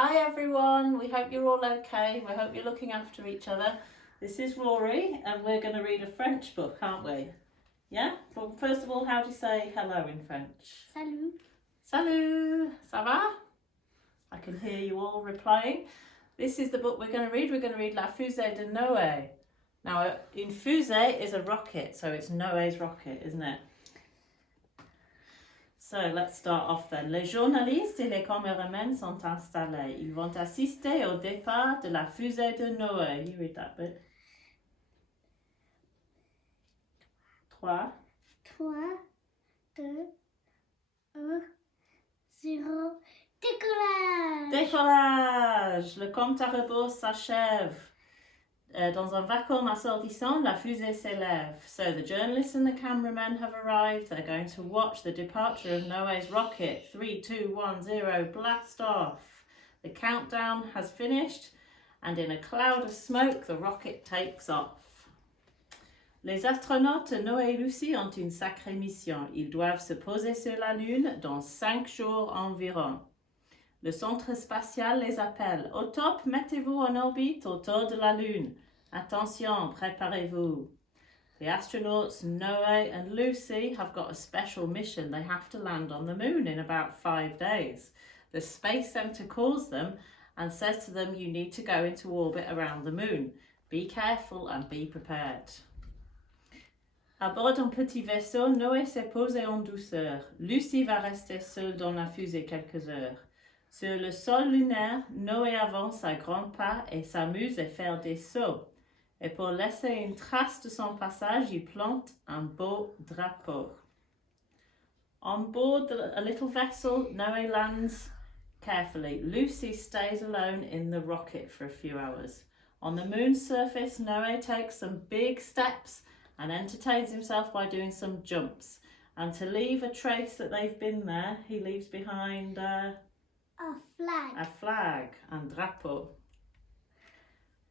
Hi everyone, we hope you're all okay. We hope you're looking after each other. This is Rory and we're going to read a French book, aren't we? Yeah? But first of all, how do you say hello in French? Salut. Salut, ça va? I can hear you all replying. This is the book we're going to read. We're going to read La Fusée de Noé. Now, une fusée is a rocket, so it's Noé's rocket, isn't it? So let's start off then. Les journalistes et les caméramans sont installés. Ils vont assister au départ de la fusée de Noé. You read that bit. 3, 2, 1, 0. Décollage! Décollage! Le compte à rebours s'achève. Dans un vacuum assourdissant, la fusée s'élève. So the journalists and the cameramen have arrived. They're going to watch the departure of Noé's rocket. 3, 2, 1, 0, blast off. The countdown has finished, and in a cloud of smoke, the rocket takes off. Les astronautes Noé et Lucie ont une sacrée mission. Ils doivent se poser sur la Lune dans 5 jours environ. Le centre spatial les appelle. Au top, mettez-vous en orbite autour de la Lune. Attention, préparez-vous. The astronauts Noé and Lucy have got a special mission. They have to land on the moon in about 5 days. The Space Center calls them and says to them, you need to go into orbit around the moon. Be careful and be prepared. À bord d'un petit vaisseau, Noé s'est posé en douceur. Lucy va rester seule dans la fusée quelques heures. Sur le sol lunaire, Noé avance à grands pas et s'amuse à faire des sauts. Et pour laisser une trace de son passage, il plante un beau drapeau. On board a little vessel, Noé lands carefully. Lucy stays alone in the rocket for a few hours. On the moon's surface, Noé takes some big steps and entertains himself by doing some jumps. And to leave a trace that they've been there, he leaves behind A flag, un drapeau.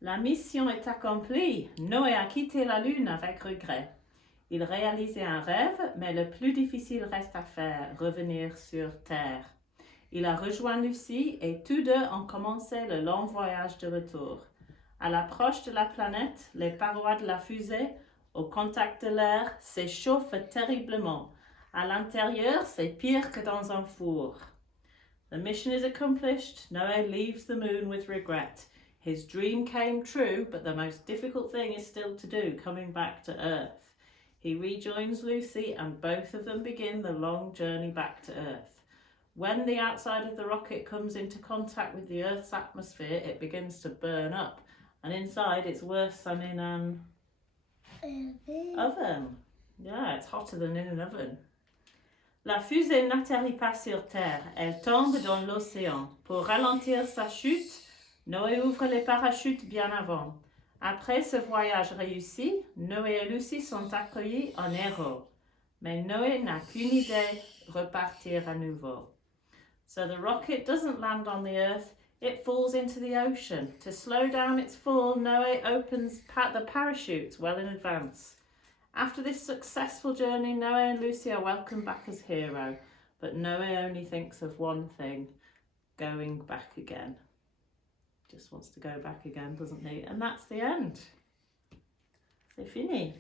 La mission est accomplie. Noé a quitté la Lune avec regret. Il réalisait un rêve, mais le plus difficile reste à faire, revenir sur Terre. Il a rejoint Lucie et tous deux ont commencé le long voyage de retour. À l'approche de la planète, les parois de la fusée, au contact de l'air, s'échauffent terriblement. À l'intérieur, c'est pire que dans un four. The mission is accomplished. Noé leaves the moon with regret. His dream came true, but the most difficult thing is still to do, coming back to Earth. He rejoins Lucy and both of them begin the long journey back to Earth. When the outside of the rocket comes into contact with the Earth's atmosphere, it begins to burn up. And inside, it's worse than in an oven. Yeah, it's hotter than in an oven. La fusée n'atterrit pas sur Terre, elle tombe dans l'océan. Pour ralentir sa chute, Noé ouvre les parachutes bien avant. Après ce voyage réussi, Noé et Lucy sont accueillis en héros. Mais Noé n'a qu'une idée, repartir à nouveau. So the rocket doesn't land on the Earth, it falls into the ocean. To slow down its fall, Noé opens the parachutes well in advance. After this successful journey, Noé and Lucy are welcomed back as hero, but Noé only thinks of one thing, going back again. Just wants to go back again, doesn't he? And that's the end. C'est fini.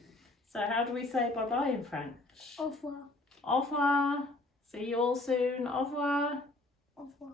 So how do we say bye-bye in French? Au revoir. Au revoir. See you all soon. Au revoir. Au revoir.